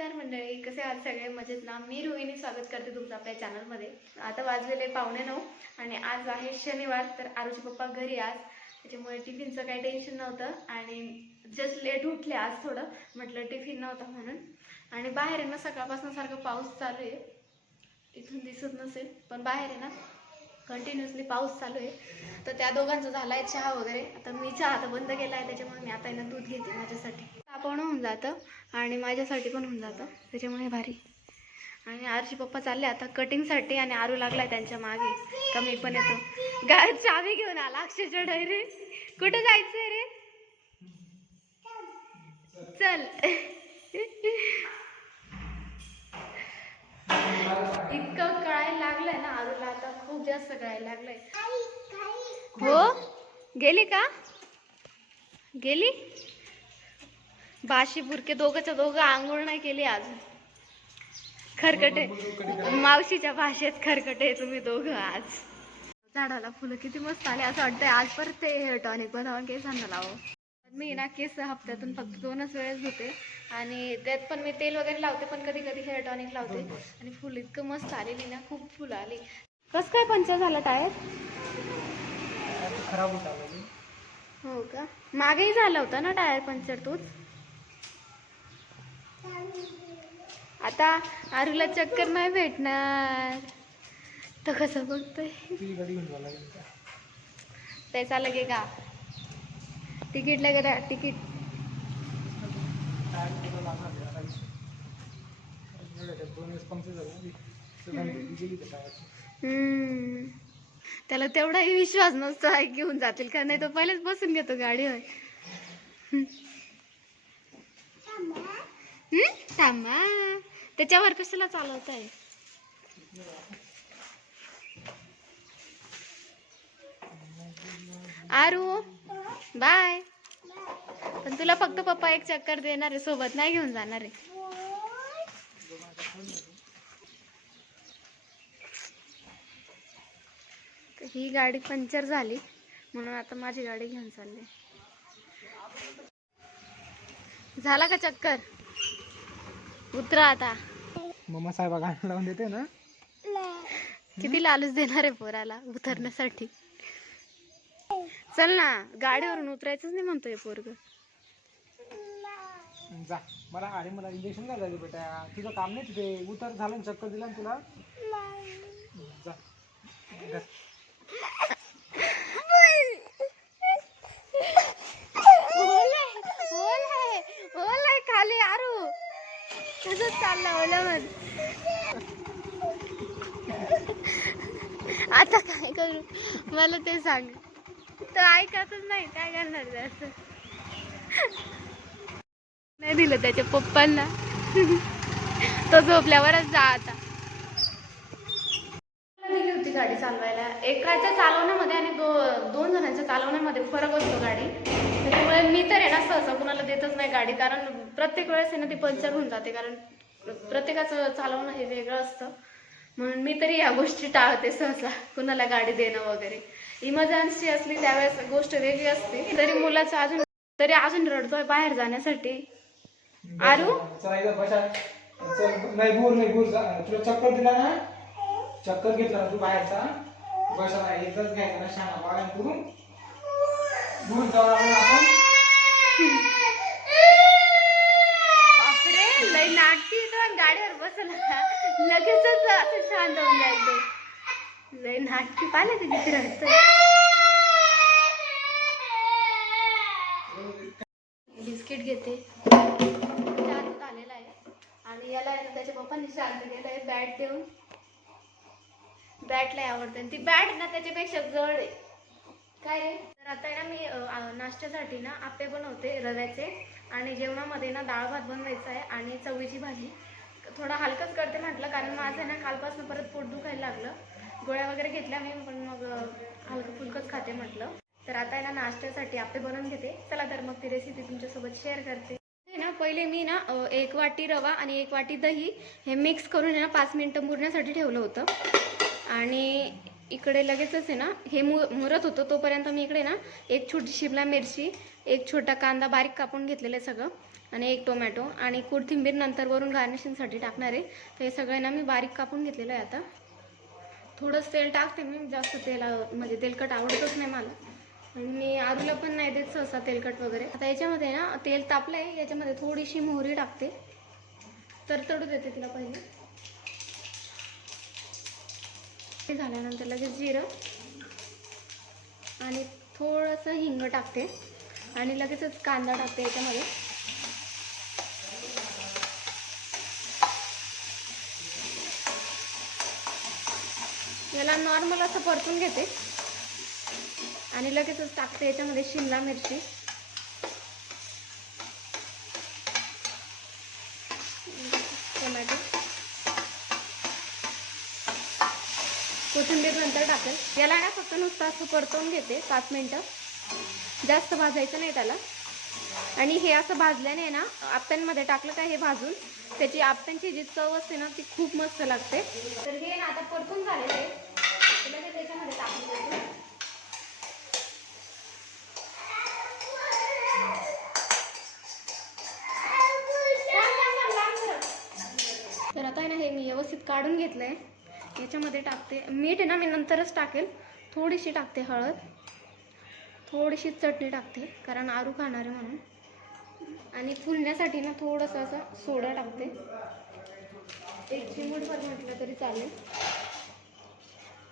नमस्कार मंडळी कसे आहात सगळे? मजेत ना? मी रोहिणी स्वागत करते तुमचं आपल्या चॅनलमध्ये आता वाजलेले पावणे नऊ आणि आज आहे शनिवार तर आरुचे पप्पा घरी आज. त्याच्यामुळे टिफिनचं काही टेन्शन नव्हतं आणि जस्ट लेट उठले आज थोडं. म्हटलं टिफिन नव्हता म्हणून. आणि बाहेर आहे ना सकाळपासून सारखं पाऊस चालू आहे. इथून दिसत नसेल पण बाहेर आहे ना कंटिन्युअसली पाऊस चालू आहे. तर त्या दोघांचं झाला आहे चहा वगैरे. आता मी चहा आता बंद केला आहे त्याच्यामुळे मी आता आहे ना दूध घेते माझ्यासाठी. पण होऊन जातं आणि माझ्यासाठी पण होऊन जातं. त्याच्यामुळे भारी. आणि आरशी पप्पा चालले आता कटिंगसाठी आणि आरू लागलाय त्यांच्या मागे. का मी पण येतो. गा चावी घेऊन आला अक्षरशः रे कुठं जायचंय रे? चल. इतकं कळायला लागलंय ना आरूला आता. खूप जास्त कळायला लागलंय. हो? गेली का? गेली? बाशी बुरके दोघंच्या दोघं आंघोळ नाही केली अजून. खरकटे. मावशीच्या भाषेत खरकटे तुम्ही दोघं आज. झाडाला फुलं किती मस्त आले असं वाटतंय. आज परत ते हेअर टॉनिक बनवून केसांना लावं मी ना केस हप्त्यातून फक्त दोनच वेळेस धुते. आणि त्यात पण मी तेल वगैरे लावते पण कधी कधी हेअर टॉनिक लावते. आणि फुल इतकं मस्त आलेली ना खूप फुलं आली. कसं काय पंचर झालं टायर खराब होता हो का? मागेही झालं होतं ना टायर पंक्चर तूच? आता आरूला चक्कर नाही भेटणार. तो कसं बघतोय? पैसा लगे का? तिकीट लगे तिकीट. त्याला तेवढाही विश्वास नसतो घेऊन जातील का नाही? तो पहिलेच बसून घेतो गाडीवर. थांबा. त्याच्यावर कशाला चालवत आहे आरू बाय. पण तुला फक्त पप्पा एक चक्कर देणार आहे सोबत नाही घेऊन जाणार आहे. ही गाडी पंक्चर झाली म्हणून आता माझी गाडी घेऊन चालली. झाला का चक्कर? उतरा आता. मम्मा साहेबा गाणं लावून देते ना. किती लालूच देणार आहे पोराला उतरण्यासाठी. चल ना गाडीवरून उतरायचंच नाही म्हणतोय पोरग. जा मला अरे मला इंजेक्शन काय झालं बेटा. तुझं काम नाही तिथे. उतर झालं ना चक्कर दिला ना तुला. जा. जा. खाली आरू. तसंच चाललं ओलं मग आता काय करू? मला ते सांग. तर ऐकतच नाही काय करणार नाही दिलं त्याच्या पप्पांना. तो झोपल्यावरच जा आता. दिली होती गाडी चालवायला. एकाच्या चालवण्यामध्ये आणि दो दोन जणांच्या चालवण्यामध्ये फरक असतो गाडी. त्याच्यामुळे मी तर आहे ना सहसा कुणाला देतच नाही गाडी कारण प्रत्येक वेळेस आहे ना ती पंक्चर होऊन जाते कारण प्रत्येकाचं चालवणं हे वेगळं असतं. म्हणून मी तरी या गोष्टी टाळते सहसा कुणाला गाडी देणं वगैरे. इमर्जन्सी असली त्यावेळेस गोष्ट वेगळी असते. तरी मुलाचं अजून तरी अजून रडतोय बाहेर जाण्यासाठी. आरू? नाही बोर नाही बोर तुला चक्कर दिला ना? चक्कर घेतला तू बाहेरचा? बसा एकदाच घ्यायचा ना शाळा करून दूर जाऊ आपण. बापरे लय नाटकी तो आणि गाडीवर बसला. लगेचच असं शांत होऊन जाईल तो. लय नाटकी पाहिले ते किती रडतंय बिस्किट घेते. चहा दूध आलेला आहे. आणि याला त्याच्या पप्पांनी शांत केलंय बॅट देऊन. बॅटला आवडते. आणि ती बॅट ना त्याच्यापेक्षा जड आहे. काय रे? आता आहे ना मी नाश्त्यासाठी ना आप्पे बनवते रव्याचे. आणि जेवणामध्ये ना डाळ भात बनवायचा आहे आणि चवळीची भाजी. थोडा हलकंच करते म्हटलं कारण माझं आहे ना कालपासून परत पोट दुखायला लागलं. गोळ्या वगैरे घेतल्या मी पण मग हलकं फुलकंच खाते म्हटलं. तर आता ना नाश्त्यासाठी आप्पे बनवून घेते. चला तर मग ती रेसिपी तुमच्यासोबत शेअर करते. ना पहिले मी ना एक वाटी रवा आणि एक वाटी दही हे मिक्स करून ना पाच मिनटं मुरण्यासाठी ठेवलं होतं. आणि इकडे लगेचच आहे ना हे मु मुरत होतं तोपर्यंत मी इकडे ना एक छोटी शिमला मिरची एक छोटा कांदा बारीक कापून घेतलेलं आहे सगळं आणि एक टोमॅटो आणि कोथिंबीर नंतर वरून गार्निशिंगसाठी टाकणार आहे. तर हे ना मी बारीक कापून घेतलेलं आहे आता. थोडंच तेल टाकते मी जास्त तेला म्हणजे तेलकट आवडतच नाही मला. आणि मी आरूला पण नाही देत सहसा तेलकट वगैरे. आता याच्यामध्ये ना तेल तापलं आहे याच्यामध्ये थोडीशी मोहरी टाकते. तर तडू देते तिला पहिले. ते झाल्यानंतर लगेच जिरं. आणि थोडंसं हिंग टाकते. आणि लगेचच कांदा टाकते याच्यामध्ये. याला नॉर्मल असं परतून घेते. आणि लगेचच टाकते याच्यामध्ये शिमला मिरची टोमॅटो कोथिंबीर नंतर टाकेल याला ना फक्त नुसतं असं परतवून घेते पाच मिनटं. जास्त भाजायचं नाही त्याला. आणि हे असं भाजल्याने ना आपत्यांमध्ये टाकलं का हे भाजून त्याची आपत्यांची जी चव असते ना ती खूप मस्त लागते. तर हे ना आता परतून झालेलं आहे. तर त्याच्यामध्ये टाकून तर आता आहे ना हे मी व्यवस्थित काढून घेतलं आहे याच्यामध्ये टाकते. मीठ आहे ना मी नंतरच टाकेल. थोडीशी टाकते हळद. थोडीशी चटणी टाकते कारण आरू खाणार आहे म्हणून. आणि फुलण्यासाठी ना थोडंसं असं सोडा टाकते. एक चिमूटभर म्हटलं तरी चालेल.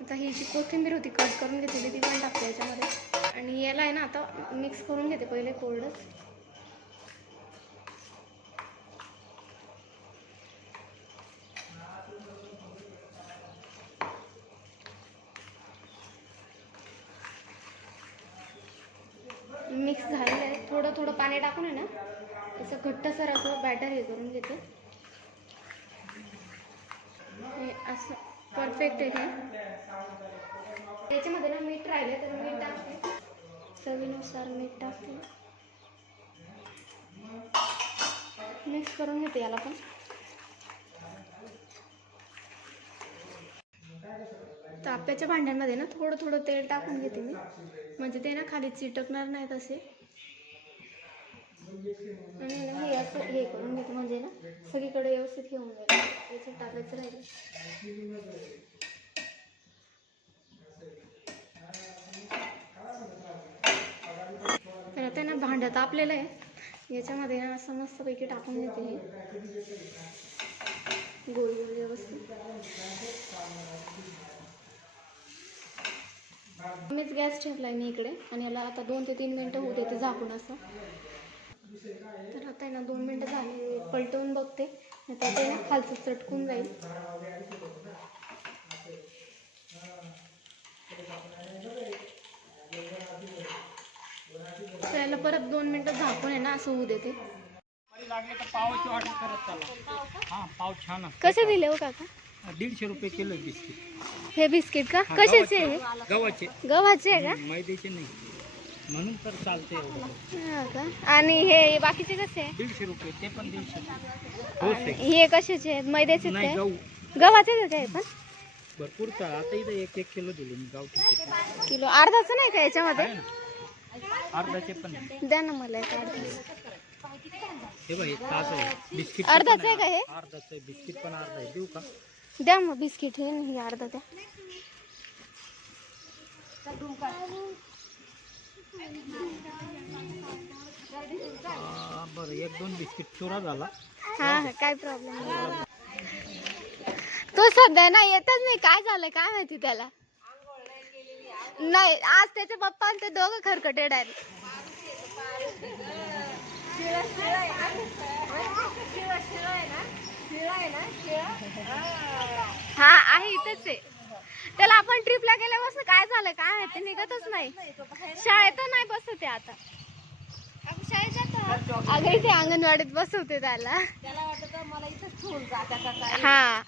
आता ही जी कोथिंबीर होती कट करून घेतलेली ती पण टाकते याच्यामध्ये. आणि याला आहे ना आता मिक्स करून घेते पहिले कोरडंच मिक्स झालेलं आहे थोडं थोडं पाणी टाकून आहे ना असं घट्टसर असं बॅटर हे करून घेते. हे असं परफेक्ट आहे हे. याच्यामध्ये ना मीठ राहिले तर मीठ टाकते. चवीनुसार मीठ टाकते. मिक्स करून घेते याला पण. ताप्याच्या भांड्यांमध्ये ना थोडं थोडं तेल टाकून घेते मी. म्हणजे ते ना खाली चिटकणार नाही तसे आणि ना हे असं हे करून घेते म्हणजे ना सगळीकडे व्यवस्थित घेऊन जाईल. याच्यात टाकायचं राहील. तर आता ना भांडं तापलेलं आहे. याच्यामध्ये ना असं मस्तपैकी टाकून घेते हे गोल गोल व्यवस्थित. मीच गॅस ठेवलाय मी इकडे. आणि याला आता दोन ते तीन मिनटं होऊ देते झाकून असं. तर आता आहे ना दोन मिनटं झाली पलटवून बघते. आता ते ना खालचं चटकून जाईल. तर याला परत दोन मिनटं झाकून आहे ना असं होऊ देते. हा कसे दिले हो काका? दीडशे रुपये किलो आहे बिस्किट हे बिस्किट का? कशाचे आहे गव्हाचे गव्हाचे. गव्हाचे आहे का? मैद्याचे नाही. म्हणून तर चालते एवढं. हा का? आणि हे बाकीचे कसे आहे? दीडशे रुपये ते पण दीडशे हो आणि हे कशाचे आहेत? मैद्याचे नाही गहू. काय पण? भरपूर आता इथं एक एक किलो दिले मी गावठी किलो. अर्धाचं नाही का याच्यामध्ये? अर्धाचे पण आहे. द्या ना मला एक अर्धा. हे बघ हे आहे. बिस्किट अर्धाचं आहे. का हे? अर्धाचं आहे. बिस्किट पण अर्धा आहे. देऊ का? द्या मग बिस्किट हे नाही अर्धा द्या. बरं एक दोन बिस्किट चुरा झाला. हा हा काय प्रॉब्लेम तो सध्या ना येतच नाही. काय झालं काय माहिती त्याला? नाही आज त्याचे पप्पा आणि ते दोघं खरकटेड आहे हा आहे इथेच आहे. त्याला आपण ट्रिपला गेल्यापासून काय झालं काय माहिती निघतच नाही. शाळेत नाही बसवते आता. अगं इथे अंगणवाडीत बसवते त्याला. हा.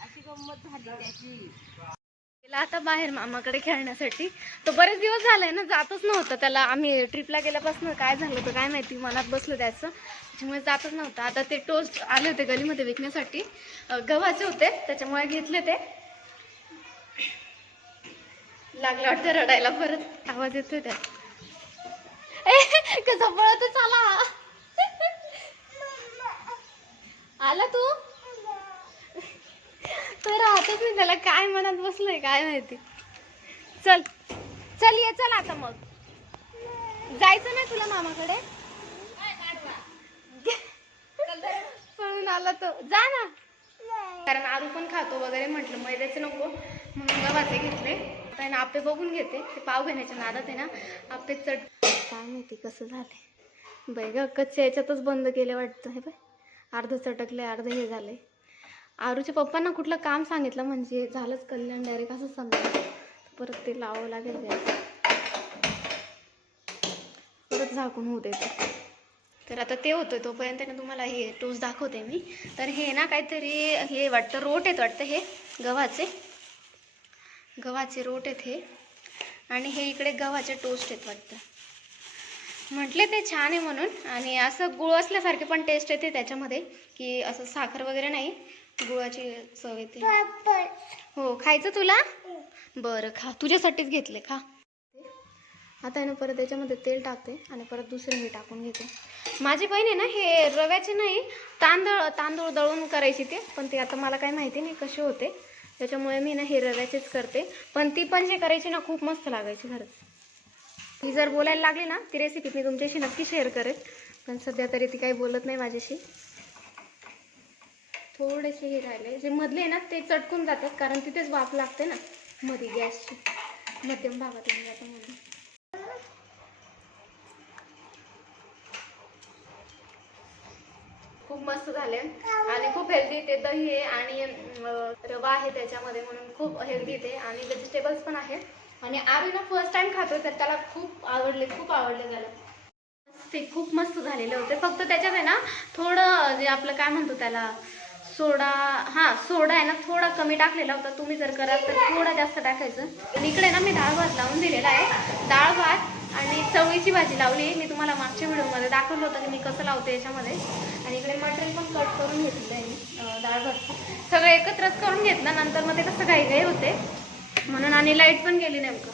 आता बाहेर मामाकडे खेळण्यासाठी. तो बरेच दिवस झाले ना जातच नव्हतं त्याला. आम्ही ट्रिपला गेल्यापासून काय झालं होतं काय माहिती मनात बसलं त्याचं. त्याच्यामुळे जातच नव्हतं. आता ते टोस्ट आले होते गलीमध्ये विकण्यासाठी. गव्हाचे होते त्याच्यामुळे घेतले ते. लागला वाटतं रडायला परत. आवाज येतोय त्यात. कसा कसं आला आला तू? तर राहतच नाही त्याला. काय मनात बसलंय काय माहिती. चल चल ये चल आता मग. जायचं नाही तुला मामाकडे? पळून आला तो. जा ना. कारण आरू पण खातो वगैरे म्हटलं मैद्याचे नको. म्हणून गव्हाचे घेतले. आता आहे ना आपे बघून घेते. ते पाव घेण्याच्या नादात आहे ना आपे चट काय माहिती कसं झालंय. बाई ग कच्च्या याच्यातच बंद केले वाटतं. हे बाय अर्ध चटकले अर्ध हे झाले आरूच्या पप्पांना कुठलं काम सांगितलं म्हणजे झालंच कल्याण डायरेक्ट असं समजा परत ते लावावं लागेल परत झाकून होऊ देते. तर आता ते होतं तोपर्यंत ना तुम्हाला हे टोस दाखवते मी. तर हे ना काहीतरी हे वाटतं रोट आहेत वाटतं हे गव्हाचे. गव्हाचे रोट आहेत हे. आणि हे इकडे गव्हाचे टोस्ट आहेत वाटतं. म्हटले ते छान आहे म्हणून. आणि असं गुळ असल्यासारखे पण टेस्ट येते त्याच्यामध्ये की असं साखर वगैरे नाही. गुळाची चव येते. हो खायचं तुला? बरं खा. तुझ्यासाठीच घेतले खा. आता आहे ना परत त्याच्यामध्ये तेल टाकते आणि परत दुसरं हे टाकून घेते. माझी बहीण आहे ना हे रव्याचे नाही तांदूळ तांदूळ दळून करायची ते पण ते आता मला काही माहिती नाही कसे होते. त्याच्यामुळे मी ना हे रव्याचेच करते. पण ती पण जे करायची ना खूप मस्त लागायची खरंच ती जर बोलायला लागली ना ती रेसिपी मी तुमच्याशी नक्की शेअर करेन. पण सध्या तरी ती काही बोलत नाही माझ्याशी. थोडेसे हे राहिले. जे मधले आहे ना ते चटकून जातात कारण तिथेच वाफ लागते ना. मध्ये गॅसची. मध्यम भागात येऊन जातं म्हणून खूप मस्त झाले. आणि खूप हेल्दी ते दही आहे आणि रवा आहे त्याच्यामध्ये म्हणून खूप हेल्दी ते आणि व्हेजिटेबल्स पण आहेत आणि आम्ही ना फर्स्ट टाइम खातो तर त्याला खूप आवडले खूप आवडले त्याला. ते खूप मस्त झालेले होते. फक्त त्याच्यात आहे ना थोडं जे आपलं काय म्हणतो त्याला सोडा हां सोडा आहे ना थोडा कमी टाकलेला होता. तुम्ही जर कराल तर थोडा जास्त टाकायचं. इकडे ना मी डाळ भात लावून दिलेला आहे. डाळ भात आणि चवळीची भाजी लावली मी तुम्हाला मागच्या व्हिडिओमध्ये दाखवलं होतं की मी कसं लावते याच्यामध्ये. आणि इकडे मटेरियल पण कट करून घेतलं आहे मी डाळ भात सगळं एकत्रच करून घेतलं. नंतर मग ते कसं घाई घाई होते. म्हणून आणि लाइट पण गेली नेमकं.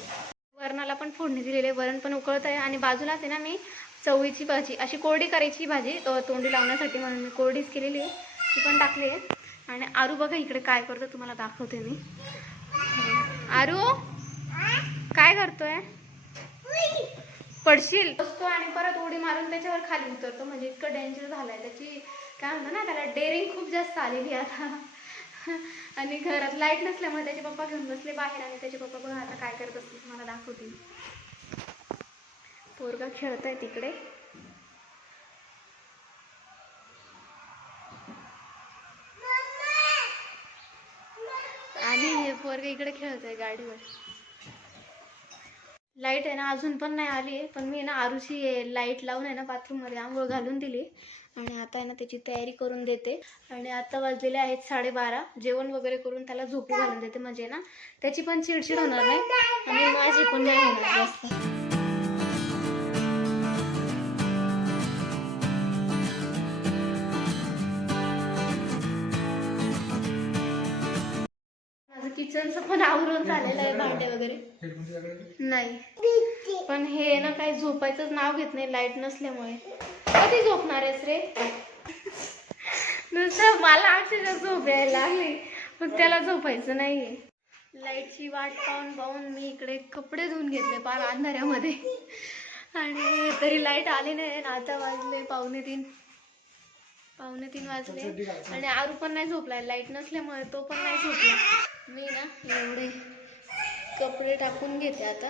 वरणाला पण फोडणी दिलेली आहे. वरण पण उकळत आहे. आणि बाजूलाच आहे ना मी चवळीची भाजी अशी कोरडी करायची भाजी तोंडी लावण्यासाठी म्हणून मी कोरडीच केलेली आहे. ती पण टाकली आहे. आणि आरू बघा इकडे काय करतो तुम्हाला दाखवते मी. आरू काय करतोय? पडशील. बसतो आणि परत उडी मारून त्याच्यावर खाली उतरतो. म्हणजे इतकं डेंजर झालंय. त्याची काय म्हणतो ना त्याला डेअरिंग खूप जास्त आलेली आहे आता. आणि घरात लाइट नसल्यामुळे त्याचे पप्पा घेऊन बसले बाहेर आणि त्याचे पप्पा बघा आता काय करत असतील तुम्हाला दाखवते. पोरगा खेळत आहे तिकडे आणि पोरग इकडे खेळत आहे गाडीवर. लाइट आहे ना अजून पण नाही आली आहे. पण मी ना आरुची लाइट लावून आहे ना बाथरूममध्ये आंघोळ घालून दिली. आणि आता आहे ना त्याची तयारी करून देते. आणि आता वाजलेले आहेत साडेबारा. जेवण वगैरे करून त्याला झोपू घालून देते म्हणजे ना. त्याची पण चिडचिड होणार नाही. आणि माझी पण नाही होणार जास्त. माझं किचनचं पण आवरून झालेलं आहे भांडे वगैरे. नाही. पण हे ना काही झोपायचंच नाव घेत नाही लाइट नसल्यामुळे. कधी झोपणार आहेस रे? नुसतं मला अक्षरशः झोप यायला लागली पण त्याला झोपायचं नाहीये. लाईटची वाट पाहून पाहून मी इकडे कपडे धुवून घेतले पार अंधाऱ्यामध्ये. आणि तरी लाइट आली नाही आणि आता वाजले पावणे तीन. पावणे तीन वाजले. आणि आरू पण नाही झोपलाय लाइट नसल्यामुळे तो पण नाही झोपला. मी ना एवढे कपडे टाकून घेते आता.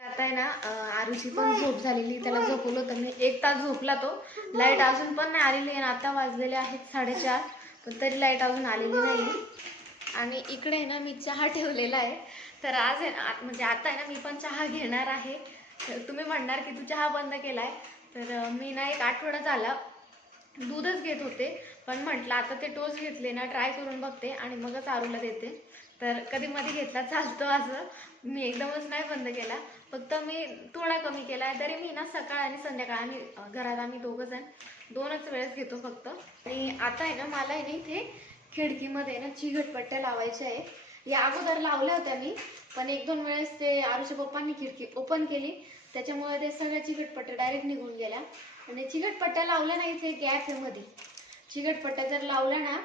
आता आहे ना आरूची पण झोप झालेली त्याला झोपवलं होतं. मी एक तास झोपला तो. लाइट अजून पण नाही आलेली आणि आता वाजलेले आहेत साडेचार. पण तरी लाइट अजून आलेली नाही. आणि इकडे आहे ना मी चहा ठेवलेला आहे. तर आज आहे ना म्हणजे आता आहे ना मी पण चहा घेणार आहे. तुम्ही म्हणणार की तू चहा बंद केलाय. तर मी ना एक आठवडा झाला दूधच घेत होते पण म्हटलं आता ते टोस्ट घेतले ना ट्राय करून बघते आणि मगच आरूला देते. तर कधी मध्ये घेतला चालतो असं. मी एकदमच नाही बंद केला. फक्त मी थोडा कमी केला. आहे तरी मी ना सकाळ आणि संध्याकाळ आम्ही घरात आम्ही दोघं जण दोनच वेळेस घेतो फक्त. आणि आता आहे ना मला आहे ना इथे खिडकीमध्ये ना चिघटपट्ट्या लावायच्या आहे. या अगोदर लावल्या होत्या मी पण एक दोन वेळेस ते आरुषच्या पप्पांनी खिडकी ओपन केली. त्याच्यामुळे ते सगळ्या चिकटपट्ट्या डायरेक्ट निघून गेल्या. आणि चिकटपट्ट्या लावल्या ना इथे गॅप आहे मध्ये. चिकटपट्ट्या जर लावल्या ना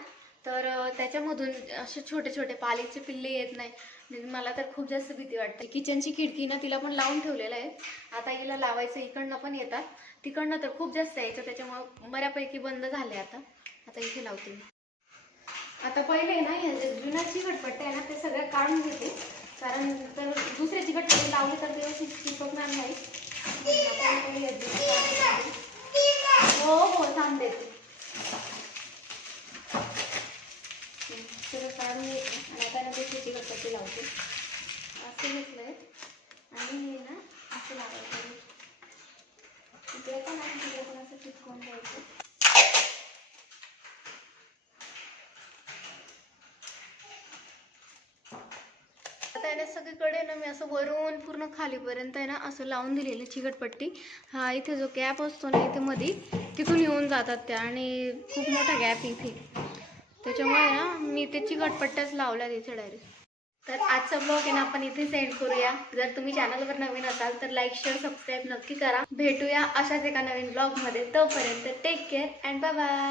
तर त्याच्यामधून असे छोटे छोटे पालीचे पिल्ले येत नाही म्हणजे मला तर खूप जास्त भीती वाटते. किचनची खिडकी ना तिला पण लावून ठेवलेलं आहे. आता हिला लावायचं इकडनं पण येतात. तिकडनं तर खूप जास्त यायचं त्याच्यामुळं बऱ्यापैकी बंद झाले आता. आता इथे लावते मी. आता पहिले ना ह्या जुन्या चिकटपट्ट्या आहे ना ते सगळ्या काढून घेते. कारण तर दुसऱ्या चिकटपट्टे लावले तर व्यवस्थित चिपकणार नाही. हो हो थांबते काढून आणि आता ना दुसरी चिकटपट्टी लावते? असं घेतलंय. आणि हे ना असं लावायचं. इकडे पण आणि तिकडे पण असं चिटकवून द्यायचं आता आहे ना सगळीकडे ना मी असं वरून पूर्ण खालीपर्यंत आहे ना असं लावून दिलेली चिकटपट्टी. हा इथे जो गॅप असतो ना इथे मध्ये तिथून येऊन जातात त्या आणि खूप मोठा गॅप इथे. त्याच्यामुळे ना मी ते चिकटपट्ट्याच लावल्या तिथे डायरेक्ट तर आजचा ब्लॉग आहे ना आपण इथे सेंड करूया. जर तुम्ही चॅनलवर नवीन असाल तर लाईक शेअर सबस्क्राईब नक्की करा. भेटूया अशाच एका नवीन ब्लॉगमध्ये तोपर्यंत take care and bye bye